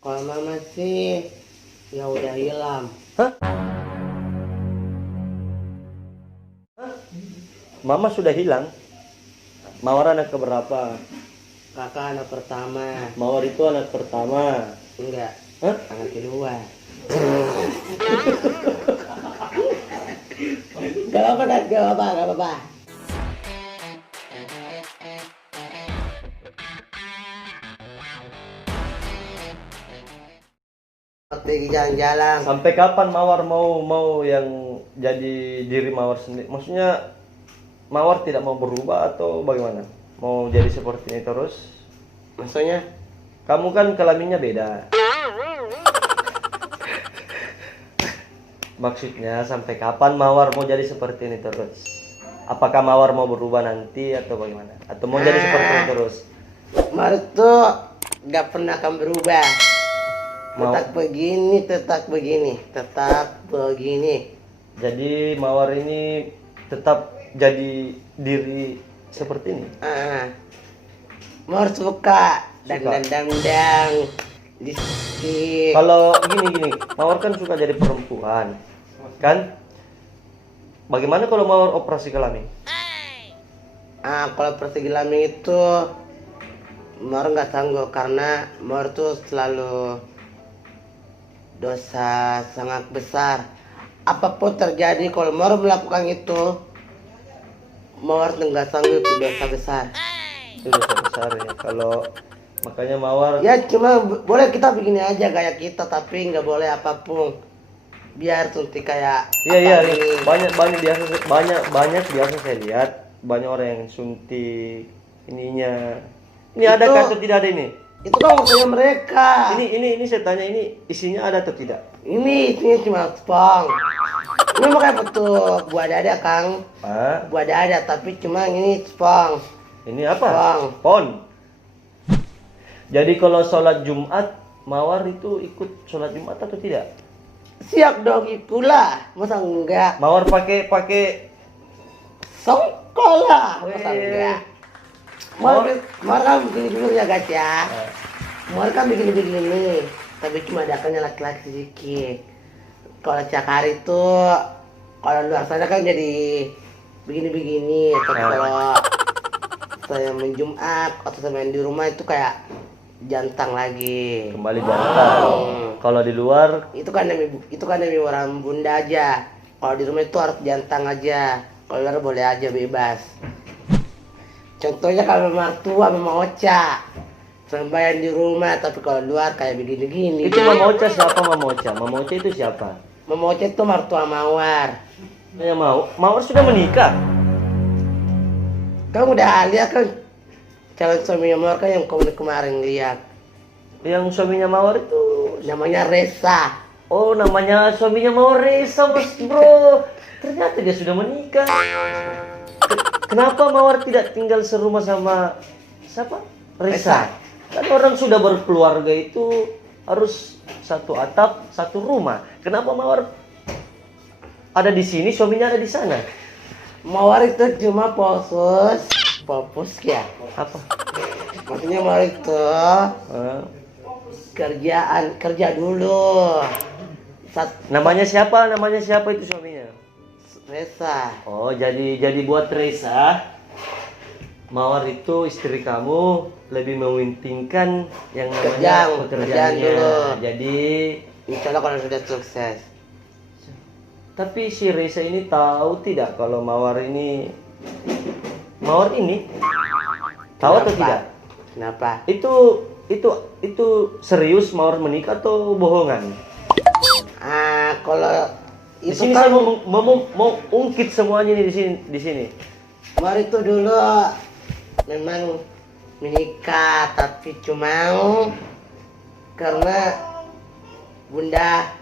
Kalau mama sih ya udah hilang. Hah? Mama sudah hilang. Mawar anak keberapa? Kakak anak pertama. Mawar itu anak pertama. Enggak, Hah? anak kedua. Gak apa-apa, Dad. Gak apa-apa, gak apa-apa. Pergi jalan-jalan. Sampai kapan Mawar mau yang jadi diri Mawar sendiri? Maksudnya Mawar tidak mau berubah atau bagaimana? Mau jadi seperti ini terus? Maksudnya? Kamu kan kelaminnya beda. Maksudnya sampai kapan Mawar mau jadi seperti ini terus? Apakah Mawar mau berubah nanti atau bagaimana? Atau mau jadi seperti ini terus? Mawar tuh gak pernah akan berubah. Mau- Tetap begini, tetap begini, tetap begini. Jadi Mawar ini tetap jadi diri seperti ini. Mawar suka Suka. dang di Kalau gini, Mawar kan suka jadi perempuan, kan? Bagaimana kalau Mawar operasi kelamin? kalau persegi lamin itu Mawar nggak sanggup karena Mawar tuh selalu dosa sangat besar. Apapun terjadi kalau Mawar melakukan itu, Mawar nggak sanggup, itu dosa besar. Itu dosa besar ya. Kalau makanya Mawar Ya cuma boleh kita begini aja gaya kita, tapi nggak boleh apapun. Biar suntik kayak iya apa nih. banyak biasa saya lihat banyak orang yang suntik ininya. Ini Itu- ada kan atau tidak ada ini? Itu kan maksudnya mereka. Ini saya tanya, ini isinya ada atau tidak? Ini isinya cuma spong. Ini makanya betul buah dada Kang. Ah, Buah dada tapi cuma ini spong. ini apa? Bang. Pon. Jadi kalau sholat Jumat, Mawar itu ikut sholat Jumat atau tidak? Siap dong itulah. Masa enggak? Mawar pakai Songkol lah. Masa Weh. enggak? Mawar- Mawar kan begini dulu ya guys ya. Ah, Mawar kan begini-begini nih. Tapi cuma dakannya laki-laki sedikit. Kalau tiap hari tuh kalau luar sana kan jadi begini-begini. Tapi Ah. kalau saya main Jumat atau saya main di rumah itu kayak jantan lagi. kembali jantan. Kalau di luar, Itu kan demi orang bunda aja. Kalau di rumah itu harus jantan aja. Kalau luar boleh aja bebas. Contohnya kalau mertua memang Ocha sembahyang di rumah, tapi kalau luar kayak begini-gini. itu Mama Ocha siapa Mama Ocha? Mama Ocha itu siapa? Mama Ocha itu mertua Mawar. Yang Mawar sudah menikah. Kamu udah lihat kan calon suaminya Mawar kan yang kemarin lihat. Yang suaminya Mawar itu, Namanya Resa. oh namanya suaminya Mawar Resa, bro. Ternyata dia sudah menikah. Kenapa Mawar tidak tinggal serumah sama siapa? Resa. Kan orang sudah berkeluarga itu harus satu atap, satu rumah. Kenapa Mawar ada di sini, suaminya ada di sana? Mawar itu cuma fokus ya. Apa? Maksudnya Mawar itu Ah. kerja dulu. Namanya siapa? Namanya siapa itu suaminya? Resa. Oh, jadi buat Resa, Mawar itu istri kamu lebih mementingkan yang namanya Pekerjaan pekerjaannya. dulu. Jadi, Insya Allah kalau sudah sukses. tapi si Resa ini tahu tidak kalau Mawar ini tahu atau Kenapa? tidak? Kenapa? Itu serius Mawar menikah atau bohongan? Kalau Di itu sini kan saya mau ungkit semuanya nih di sini. Mawar itu dulu memang menikah, tapi cuma karena bunda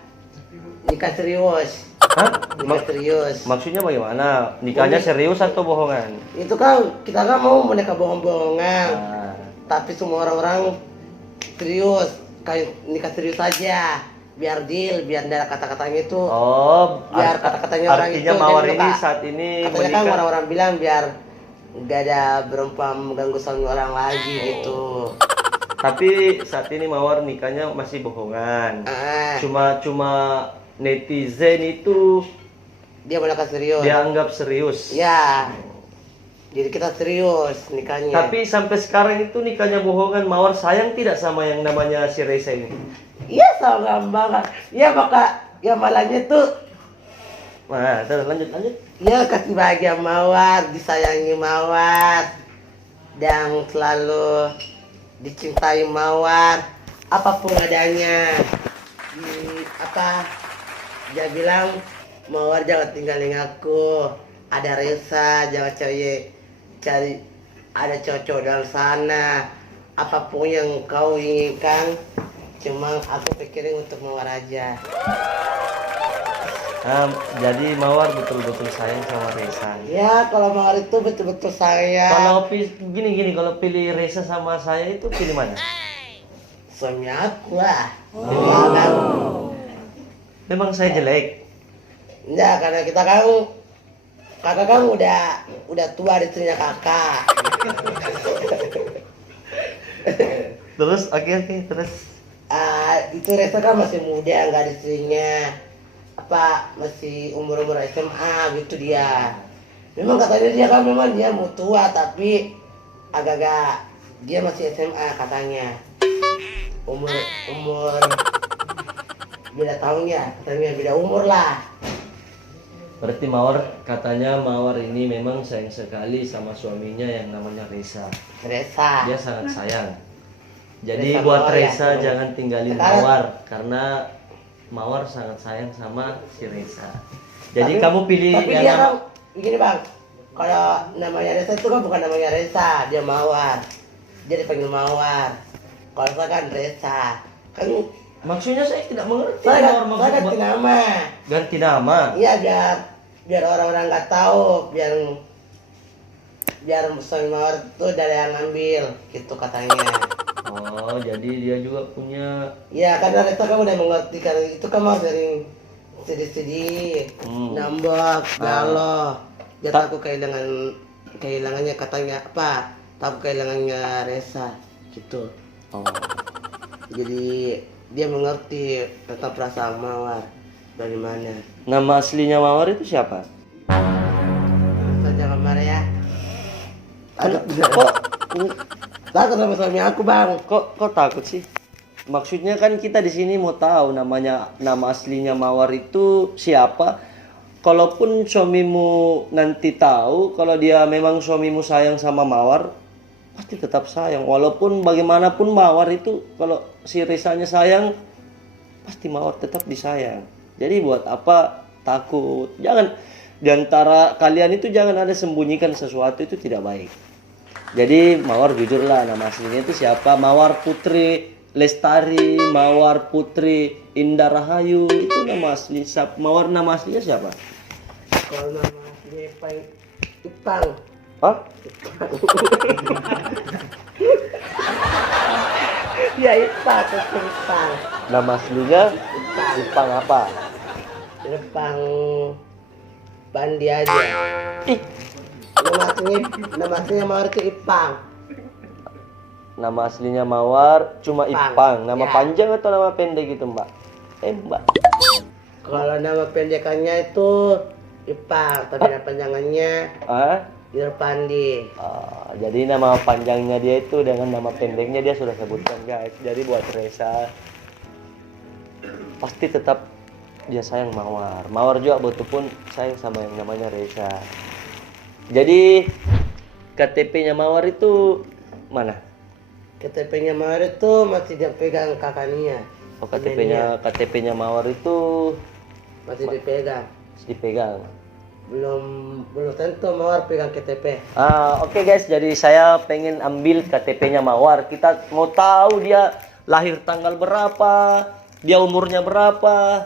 nikah serius. Hah? Nikah serius. Maksudnya bagaimana? Nikahnya serius atau bohongan? Itu kan kita kan mau menikah bohong-bohongan. Ah, Tapi semua orang-orang serius, kayak nikah serius aja, biar deal, biar tidak ada kata-katanya itu. oh, Biar kata-katanya orang artinya itu Mawar jadi ini luka. saat ini Katanya kan menikah. orang-orang bilang biar nggak ada perempuan mengganggu suami orang lagi gitu. Tapi saat ini Mawar nikahnya masih bohongan. Ah, Cuma netizen itu dia berangkat serius. dianggap serius. Ya. Jadi kita serius nikahnya. Tapi sampai sekarang itu nikahnya bohongan. Mawar sayang tidak sama yang namanya si Reza ini? Iya sama banget. Ya maka ya malahnya tuh Nah, terus lanjut. ya kasih bahagia Mawar, disayangi Mawar, dan selalu dicintai Mawar, apapun adanya. Dia bilang Mawar jangan tinggalin aku. Ada Reza, jangan cari ada cowok dalam sana. Apapun yang kau inginkan, cuma aku pikirin untuk Mawar aja. Nah, jadi Mawar betul-betul sayang sama Reza. Ya kalau Mawar itu betul-betul sayang. Kalau gini, kalau pilih Reza sama saya itu pilih mana? Suami aku lah. Ya, Memang saya jelek. enggak, karena kita kan kakak kan udah tua di istrinya kakak. Terus oke terus. Itu Reza kan masih muda, nggak ada istrinya. Masih umur SMA gitu dia. Memang katanya dia kan memang dia mau tua, tapi agak-agak dia masih SMA katanya. Umur beda tahunnya, katanya beda umur lah. Berarti Mawar katanya Mawar ini memang sayang sekali sama suaminya yang namanya Reza. Reza. Dia sangat sayang. Jadi Reza buat Mawar Reza ya. jangan tinggalin Sekarang- Mawar karena Mawar sangat sayang sama si Reza. Jadi Tapi- kamu pilih tapi yang dia kan begini bang, kalau namanya Reza itu kan bukan namanya Reza, dia Mawar. Dia dipanggil Mawar. Kalau saya kan Reza. Kan maksudnya saya tidak mengerti. saya Mawar ganti maksud nama. ganti nama. Iya biar orang-orang nggak tahu, biar suami Mawar itu dari yang ngambil gitu katanya. Oh, jadi dia juga punya. Iya karena Reza kan udah mengerti kan itu kan mau sering sedih-sedih, nambah, galau. Dia takut kehilangannya katanya takut kehilangannya Reza gitu. Oh. Jadi dia mengerti tentang perasaan Mawar dari mana. Nama aslinya Mawar itu siapa? Reza jangan marah ya. Kok Takut sama suami aku bang. kok takut sih? Maksudnya kan kita di sini mau tahu nama aslinya Mawar itu siapa. Kalaupun suamimu nanti tahu kalau dia memang suamimu sayang sama Mawar, pasti tetap sayang. Walaupun bagaimanapun Mawar itu kalau si Rezanya sayang, pasti Mawar tetap disayang. Jadi buat apa takut? Jangan di antara kalian itu jangan ada sembunyikan sesuatu, itu tidak baik. Jadi Mawar jujurlah nama aslinya itu siapa? Mawar Putri Lestari, Mawar Putri Indah Rahayu, itu nama asli. Mawar nama aslinya siapa? Kalau nama aslinya Ipang. Hah? Ya Ipang, tetap Ipang. Nama aslinya Ipang apa? Ipang Bandi aja. Ih, Nama aslinya Mawar itu Ipang. nama aslinya Mawar cuma Ipang. Ipang. Nama Ya. panjang atau nama pendek gitu, Mbak? Mbak. Kalau nama pendekannya itu Ipang, tapi nama panjangannya Ah? Irpandi. Jadi nama panjangnya dia itu dengan nama pendeknya dia sudah sebutkan, guys. Jadi buat Reza pasti tetap dia sayang Mawar. Mawar juga betul pun sayang sama yang namanya Reza. Jadi KTP-nya Mawar itu mana? KTP-nya Mawar itu masih dia pegang kakaknya. Oh, KTP-nya Mawar itu Masih dipegang. dipegang. Belum tentu Mawar pegang KTP. Oke guys, jadi saya pengen ambil KTP-nya Mawar. Kita mau tahu dia lahir tanggal berapa, dia umurnya berapa.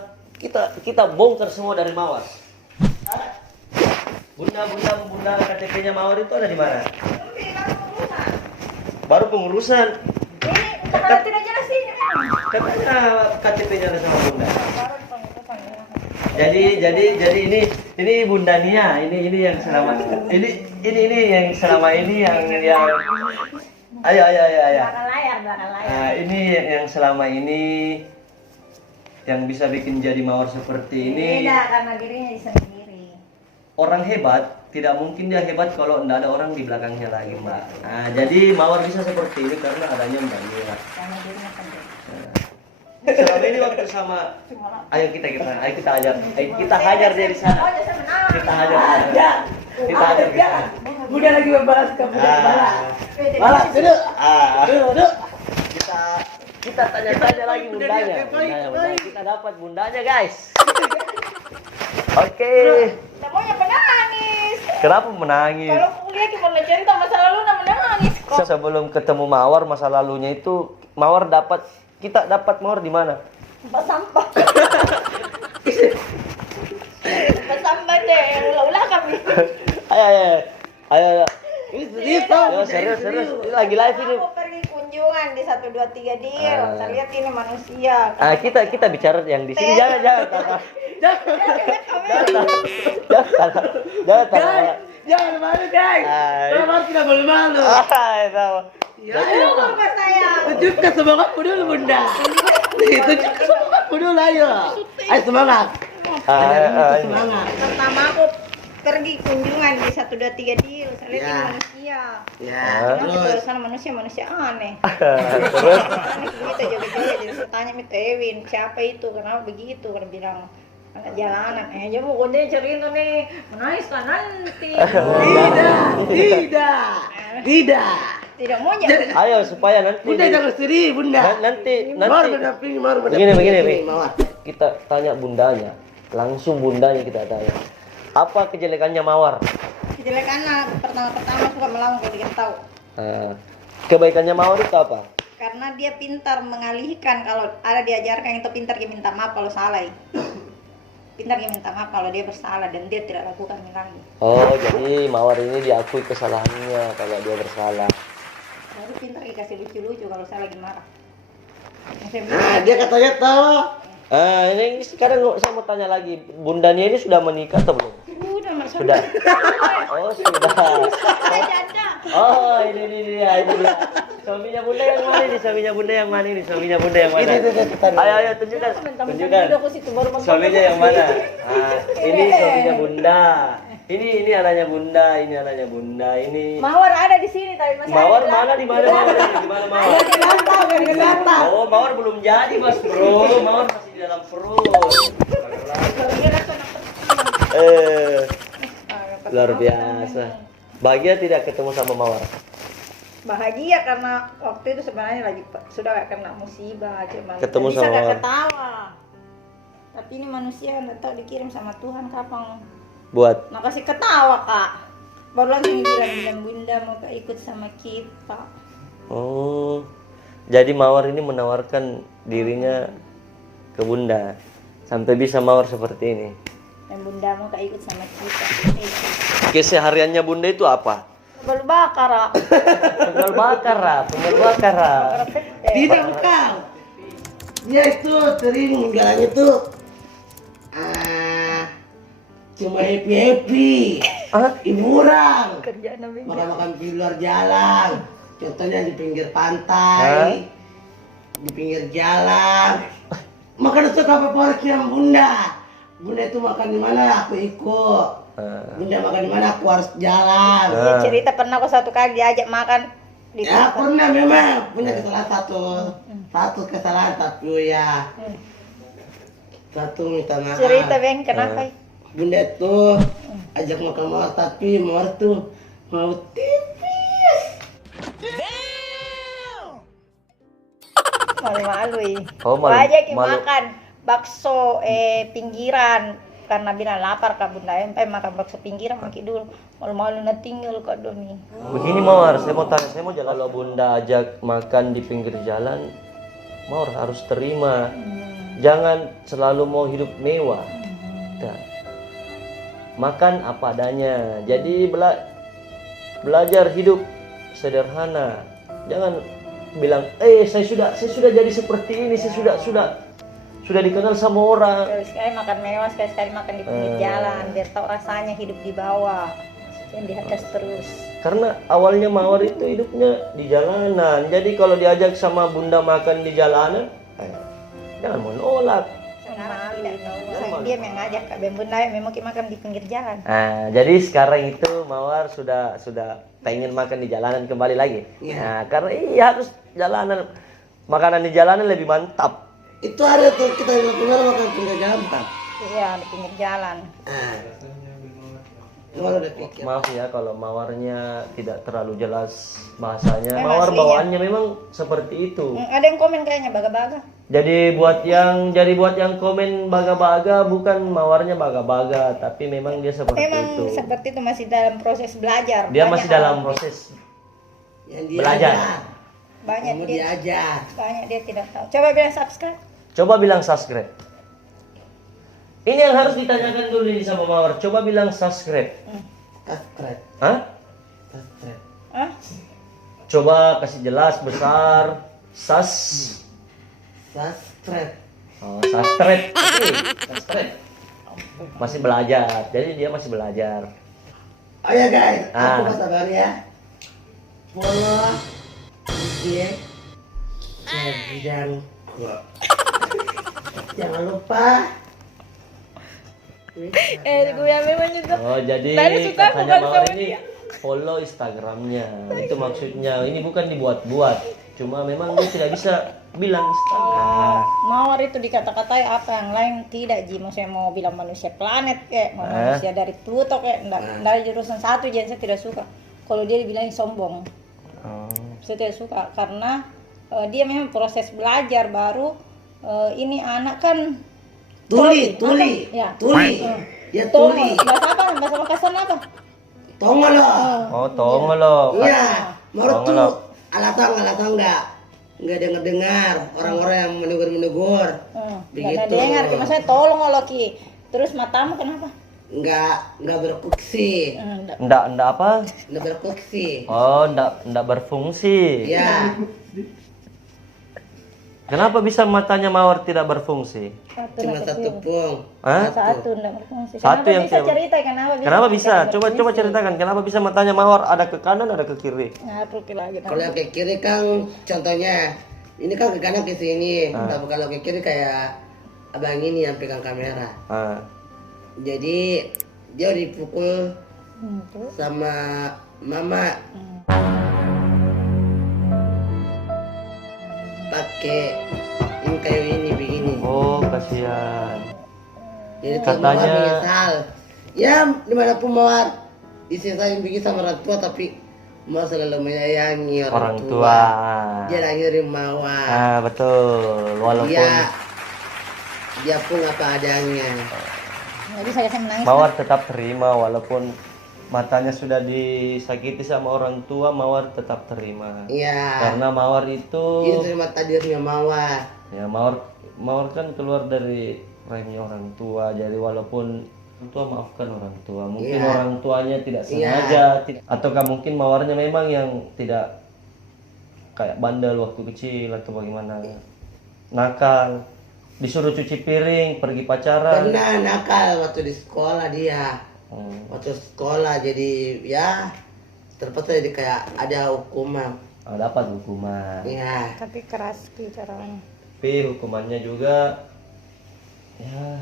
Kita bongkar semua dari Mawar. Bunda KTP-nya Mawar itu ada di mana? Baru pengurusan. Kalau tidak jelas ini. Katanya KTP-nya ada sama Bunda. Jadi ini Bunda Nia, ini yang selama ini yang selama ini yang ayo. Belakang layar belakang layar. Nah, ini yang selama ini yang bisa bikin jadi mawar seperti ini. Beda karena dirinya sendiri. Orang hebat tidak mungkin dia hebat kalau tidak ada orang di belakangnya lagi, Mbak. Nah, jadi mawar bisa seperti ini karena adanya Mbak Mira. Karena dirinya sendiri. Selama ini waktu sama, ayo kita ajar, ayo kita hajar dia di sana. Oh, saya menang. Kita hajar. Kita hajar di sana. Bunda lagi membahas kamu bala. Ah, Bala, duduk. ah. Duduk. Kita tanya-tanya lagi bundanya. Bundanya. Kita dapat bundanya, guys. Oke. Namanya menangis. Kenapa menangis? Kalau kuliah gimana cerita masa lalu menangis kok. Sebelum ketemu mawar masa lalunya itu kita dapat mawar di mana? Tempat sampah. Tempat sampah deh, ulah-ulah kami. Ayo. Ini serius tau. Serius. Ini lagi live ini. Aku pergi kunjungan di 123 deal. Saya lihat ini manusia. Kita bicara yang di sini. Jangan. Jangan malu, guys. Mawar tidak boleh malu. Ya, ayo. Apa saya? Tunjukkan semangatmu dulu, Bunda. Tunjukkan semangatmu dulu, ayo. Ayo semangat. Semangat. Pertama aku pergi kunjungan di 123 deal. Saya lihat ini manusia. Ya, Kenapa terus. di sana manusia aneh. Terus Aneh begitu joget-joget. Jadi saya tanya sama Ewin, siapa itu? Kenapa begitu? Karena bilang anak jalanan. Aja mau kunde cerita nih. Menangis kan nanti. Tidak mau jadi. ayo supaya nanti Bunda jangan sedih, Bunda. nanti Mawar mendampingi, mawar begini, mendampingi. Bi. Mawar. kita tanya bundanya. Langsung bundanya kita tanya. Apa kejelekannya mawar? Kejelekannya pertama suka melawan kalau dikasih tahu. Kebaikannya mawar itu apa? Karena dia pintar mengalihkan kalau ada diajarkan itu pintar dia minta maaf kalau salah. Pintar dia minta maaf kalau dia bersalah dan dia tidak lakukan lagi. Oh, jadi mawar ini diakui kesalahannya kalau dia bersalah. Baru pintar dikasih lucu-lucu kalau saya lagi marah. Nah, dia katanya tahu. Ini sekarang saya mau tanya lagi, bundanya ini sudah menikah atau belum? Udah Mas. Sudah. Oh, sudah. Saya janda. Oh, ini dia. Suaminya bunda yang mana ini? Suaminya bunda yang mana? Ayo, tunjukkan. Aku situ baru masuk. Suaminya yang mana? Ini suaminya bunda. Ini anaknya bunda, ini. Mawar ada di sini tapi masih Mawar ada mana di mana mawar? Oh, mawar belum jadi, Mas Bro. Mawar masih di dalam perut. Luar biasa. Bahagia tidak ketemu sama mawar? bahagia karena waktu itu sebenarnya lagi sudah gak kena musibah cuman Ketemu bisa sama gak mawar. ketawa. Tapi ini manusia nggak tahu dikirim sama Tuhan kapan. Buat Makasih ketawa kak. Baru langsung bilang bunda mau ikut sama kita. Oh, jadi mawar ini menawarkan dirinya ke bunda sampai bisa mawar seperti ini. Dan bunda mau ikut sama kita. Kesehariannya bunda itu apa? Baru bakar kak. Penjual bakar. Tidak bukan. Dia itu sering jalan itu cuma happy. Hiburan. Kerjaan namanya. Makan-makan di luar jalan. Contohnya di pinggir pantai. Di pinggir jalan. Makan itu favoritnya Bunda. Bunda itu makan di mana aku ikut. Bunda makan di mana aku harus jalan. Dia cerita pernah aku satu kali diajak makan di Ya pernah memang punya kesalahan satu kesalahan tapi ya satu minta maaf. cerita Bang kenapa? Bunda itu ajak makan mawar tapi mawar tuh mau tipis. Malu-malu Oh, malu- ajakin malu. makan bakso pinggiran karena bilang lapar kak bunda makan bakso pinggiran makin dulu malu-malu na tinggal kak Doni. Begini mawar, saya mau jalan. Kalau bunda ajak makan di pinggir jalan, mawar harus terima. Jangan selalu mau hidup mewah. Tidak. Makan apa adanya. Jadi belajar hidup sederhana. Jangan bilang, saya sudah jadi seperti ini, saya sudah dikenal sama orang. Sekali makan mewah sekali makan di pinggir jalan biar tahu rasanya hidup di bawah jangan di atas terus. Karena awalnya Mawar itu hidupnya di jalanan. Jadi kalau diajak sama bunda makan di jalanan, jangan menolak. Tidak tahu. Dia yang ngajak Kak Bunda memang kita makan di pinggir jalan. Nah, jadi sekarang itu Mawar sudah pengen makan di jalanan kembali lagi. Iya. Nah, karena iya harus jalanan. Makanan di jalanan lebih mantap. Itu ada tuh kita di Lampung makan pinggir gampang. Iya, di pinggir jalan. Ah. Gimana udah pikir? Maaf ya kalau Mawarnya tidak terlalu jelas bahasanya. Memang Mawar aslinya. bawaannya memang seperti itu. Ada yang komen kayaknya baga-baga. Jadi buat yang komen baga-baga, bukan Mawarnya baga-baga, tapi memang dia seperti Memang itu. seperti itu, masih dalam proses belajar. Dia Banyak masih hal. dalam proses Yang belajar. Banyak Kamu dia, diajar. banyak dia tidak tahu. Coba bilang subscribe. Coba bilang subscribe. Ini yang harus ditanyakan dulu ini sama Mawar. Coba bilang subscribe. Subscribe. Hah? Subscribe. Hah? Coba kasih jelas besar. Subscribe. Oh, subscribe. Oke, subscribe. Masih belajar. Jadi dia masih belajar. Oh ya guys, Ah. aku mau sabar ya. Follow IG Bidang. Jangan lupa. Gue memang juga. Oh, jadi Tadi suka aku katanya kalau Mawar sama ini follow Instagramnya. Itu maksudnya. Ini bukan dibuat-buat. Cuma memang dia tidak bisa bilang Instagram. Mawar itu dikata-katai apa yang lain tidak Ji, maksudnya mau bilang manusia planet kayak mau manusia dari Pluto kayak dari jurusan satu jadi saya tidak suka. Kalau dia dibilangin sombong, Oh. saya tidak suka karena dia memang proses belajar baru. Ini anak kan Tuli. ya. Ya tuli. Bahasa apa? Bahasa Makassar apa? Tongolo. Oh, tongolo. Iya, menurut Tongolo. tuh alatong nggak dengar orang-orang yang menegur. Nggak Begitu. dengar, maksudnya tolong Allah Ki. Terus matamu kenapa? Nggak berfungsi. Nggak. Ndak apa? Nggak berfungsi. Oh, ndak berfungsi. Ya, Kenapa bisa matanya Mawar tidak berfungsi? cuma satu pung. Hah? Satu nggak berfungsi. Satu Kenapa yang bisa tidak- cerita kenapa bisa? Kenapa bisa? nggak Coba berfungsi? ceritakan. Kenapa bisa matanya Mawar ada ke kanan, ada ke kiri? Ngaruh lagi. Kalau yang ke kiri kan contohnya ini kan ke kanan ke sini. Tapi kalau ke kiri kayak abang ini yang pegang kamera. Ah. Jadi dia dipukul Terus? sama mama pakai ini kayak ini begini. Oh, kasihan. Jadi tuh Katanya- Mawar menyesal. Ya dimanapun Mawar disesain begini sama orang tua tapi Mawar selalu menyayangi Orang tua. Dia lahirin Mawar. Ah, betul. Walaupun Dia pun apa adanya. Nggak bisa saya menangis. Mawar tetap terima walaupun matanya sudah disakiti sama orang tua, Mawar tetap terima. Iya. Karena Mawar Dia itu terima takdirnya Mawar. ya Mawar kan keluar dari rahimnya orang tua. Jadi walaupun orang tua maafkan orang tua. Mungkin Iya. orang tuanya tidak Iya. sengaja ataukah mungkin Mawarnya memang yang tidak kayak bandel waktu kecil atau bagaimana. Nakal, disuruh cuci piring, pergi pacaran. Pernah nakal waktu di sekolah dia. Waktu sekolah jadi ya terpaksa jadi kayak ada hukuman. Oh, dapat hukuman. Iya. Tapi keras bicaranya. Tapi hukumannya juga ya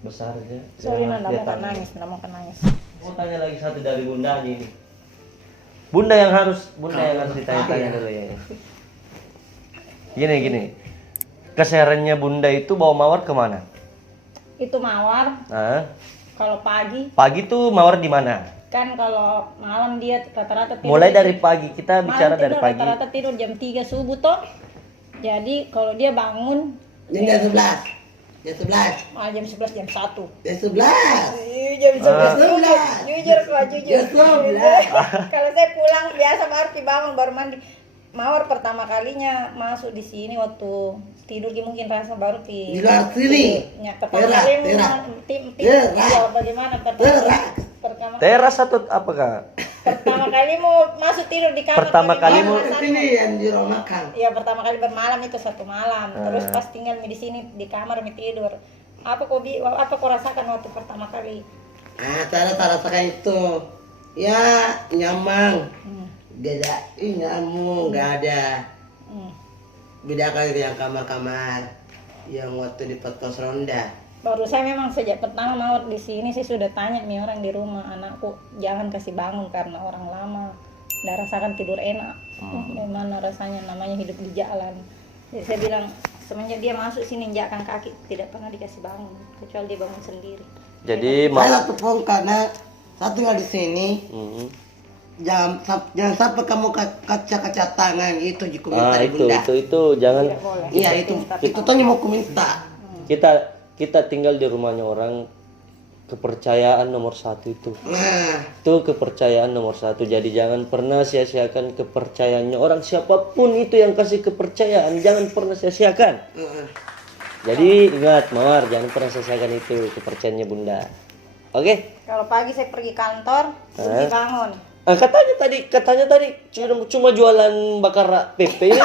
besar aja. Sorry, Ya, nggak dia mau kan tanggung. nangis, nggak mau kan nangis. Mau tanya lagi satu dari Bunda ini. Bunda yang harus ditanya-tanya dulu ya. Gini. Kesehariannya Bunda itu bawa Mawar kemana? Itu Mawar, Nah, kalau pagi pagi tuh Mawar di mana? kan, kalau malam dia rata-rata tidur. Mulai dari pagi, kita malam bicara dari tidur, pagi. rata-rata tidur jam 3 subuh toh. Jadi kalau dia bangun Ini jam 11. Jam 11. malah jam 11 jam 1. Jam 11. Jam 11 Jam 11. jujur kok jujur. Jam 11. Kalau saya pulang biasa baru bangun baru mandi. Mawar pertama kalinya masuk di sini waktu tidur mungkin rasa baru Di luar sini. Ya, pertama Teras, kali teras. tidur Teras. bagaimana Teras. Teras atau apa Kak? pertama kali mau masuk tidur di kamar. Pertama kali Kamu mau ke sini yang di rumah makan. Iya, pertama kali bermalam itu satu malam. Terus pas tinggal di sini di kamar tidur. Apa kau rasakan waktu pertama kali? Ah, saya rasakan itu. Ya, nyamang. Hmm. Beda, nyamuk nggak ada. Hmm. Beda kali yang kamar-kamar yang waktu di pos ronda. Baru saya memang sejak pertama mau di sini sih sudah tanya nih orang di rumah, anakku jangan kasih bangun karena orang lama. Nggak rasakan tidur enak. Gimana rasanya namanya hidup di jalan. Jadi saya bilang semenjak dia masuk sini injakkan kaki tidak pernah dikasih bangun kecuali dia bangun sendiri. Jadi Saya satu pun karena satu nggak di sini. Mhm. Jangan sampai kamu kaca tangan itu di komentar itu bunda. itu jangan Tidak boleh. Iya itu tuh mau komentar. kita tinggal di rumahnya orang, kepercayaan nomor satu itu. Nah, Itu kepercayaan nomor satu. Jadi jangan pernah sia-siakan kepercayaannya orang, siapapun itu yang kasih kepercayaan, jangan pernah sia-siakan. Jadi ingat Mawar, jangan pernah sia-siakan itu kepercayaannya bunda. Oke? Kalau pagi saya pergi kantor, belum bangun. Katanya tadi cuma jualan bakar PP ini.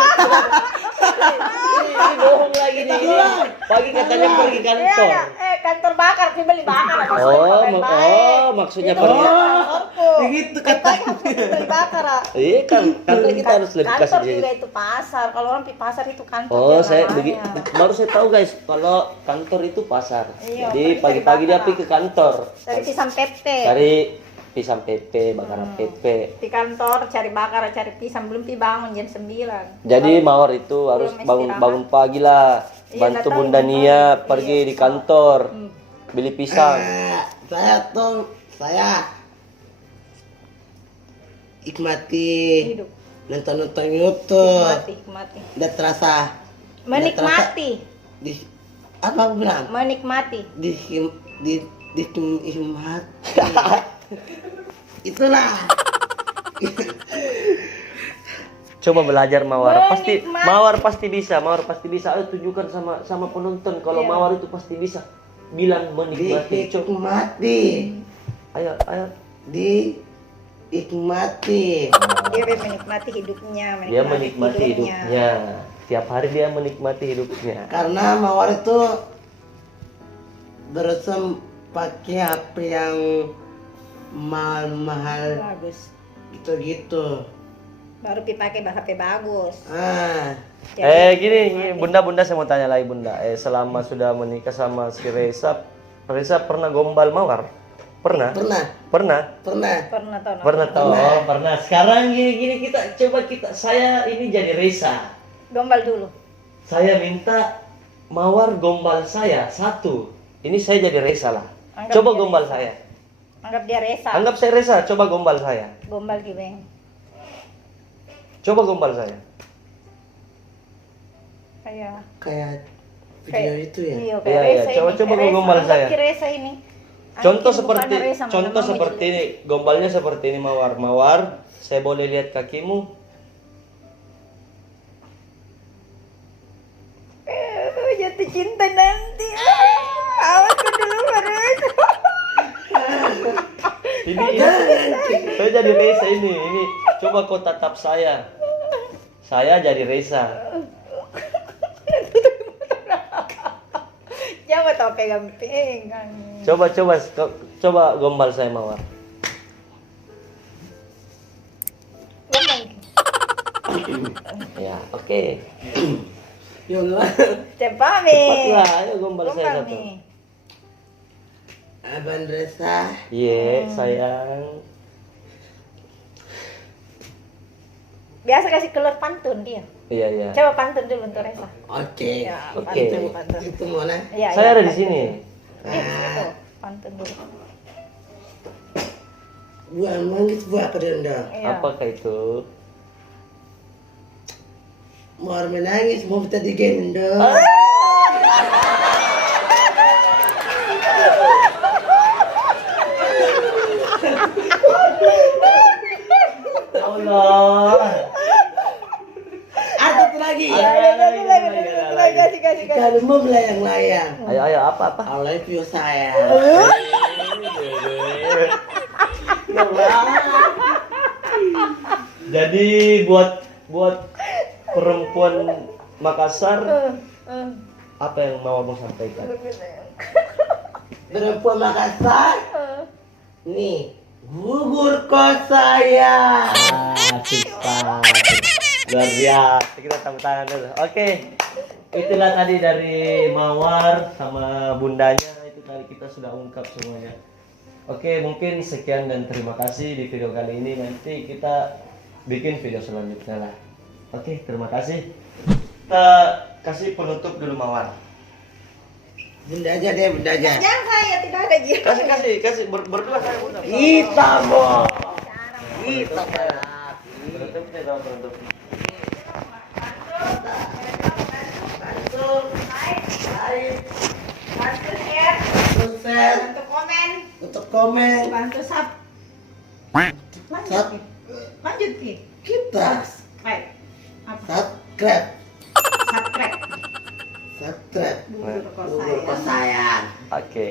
Ini bohong lagi nih. Ini. Pagi katanya pergi kantor. Kantor bakar, saya beli bakar. Maksudnya pergi. begitu katanya. Beli bakar. Iya kan, karena kita harus lebih kasih Kantor jadi. juga itu pasar. Kalau orang di pasar itu kantor. Oh, dia namanya. baru saya tahu guys, kalau kantor itu pasar. Iya, Jadi pergi pagi-pagi dia bakar. pergi ke kantor. Dari pisang PT. Cari pisang PP, bakaran PP. Di kantor cari bakar, cari pisang, belum pi bangun jam 9. Jadi Mawar itu harus istirahat. bangun pagi lah. Iya, Bantu nggak tahu, Bunda nggak Nia tahu. pergi Iya, di kantor. Hmm. Beli pisang. Saya nikmati Hidup. nonton YouTube. Nikmati. Udah terasa Menikmati. di apa aku bilang? Menikmati. Di itulah. Coba belajar Mawar. Menikmati. Mawar pasti bisa. Ayo tunjukkan sama penonton kalau Iya. Mawar itu pasti bisa. Bilang menikmati. Coba. Dinikmati. Ayo. Dinikmati. Dia menikmati hidupnya. Dia menikmati hidupnya. Tiap hari dia menikmati hidupnya. Karena Mawar itu berusaha pakai HP yang mahal-mahal Bagus. gitu-gitu. Baru pi pakai HP bagus. Gini, Bunda saya mau tanya lagi Bunda. Selama sudah menikah sama si Reza pernah gombal Mawar? Pernah? Pernah. Pernah tahu. Oh, pernah. Sekarang gini saya ini jadi Reza. Gombal dulu. Saya minta Mawar gombal saya satu. Ini saya jadi Reza lah. Anggap Coba dia gombal Reza. saya. Anggap dia Reza. Anggap saya Reza, coba gombal saya. Gombal gimana? Coba gombal saya. Kayak video itu ya. Iya, Iya, Reza coba- ini. coba Reza, gombal anggap saya. dia Reza ini. Contoh Anjing, seperti bukannya Reza, mana mau ini, gombalnya seperti ini Mawar. Saya boleh lihat kakimu? Jatuh cinta nanti. Awas ke dulu Reza. Ini saya jadi Reza ini. Coba kau tatap saya. Saya jadi Reza. Jangan tau pegang-pegang. Coba gombal saya Mawar. Gombal. Ya, oke. Ya Allah. Cepat nih. Cepatlah, ayo gombal saya Gombal satu. nih. Abang Reza. Iya, sayang. Biasa kasih keluar pantun dia. Iya. Coba pantun dulu untuk Reza. Oke. Ya, Oke. pantun. Itu mana? Iya, Saya iya, ada di pantun. sini. Itu, pantun dulu. Buah manggis buah apa dia? Iya. Apakah itu? Mau menangis mau minta digendong. Allah. Ada satu lagi. Kasih. Kalau mau melayang-layang. Ayo apa? I love you sayang. Jadi buat perempuan Makassar apa yang mau sampaikan? Perempuan Makassar. Nih, Gugur kos saya. Asik Pak. Luar biasa. Kita tepuk tangan dulu. Oke. Itulah tadi dari Mawar sama bundanya, itu tadi kita sudah ungkap semuanya. Oke, mungkin sekian dan terima kasih di video kali ini. Nanti kita bikin video selanjutnya lah. Oke, terima kasih. Kita kasih penutup dulu Mawar. Bunda aja deh, bunda aja. Jangan saya tidak ada jiwa. Kasih berdua saya bunda. Kita mau. Kita balap. Penutup deh sama penutup. Bantu. Like. Bantu share, Bantu share. bantu komen, Untuk komen. bantu sub. Lanjut, Sub. Ki. Lanjut Ki. Kita. Subscribe. Apa? Subscribe. Subscribe. Subscribe. Gugur kos Gugur saya. kos saya. Oke.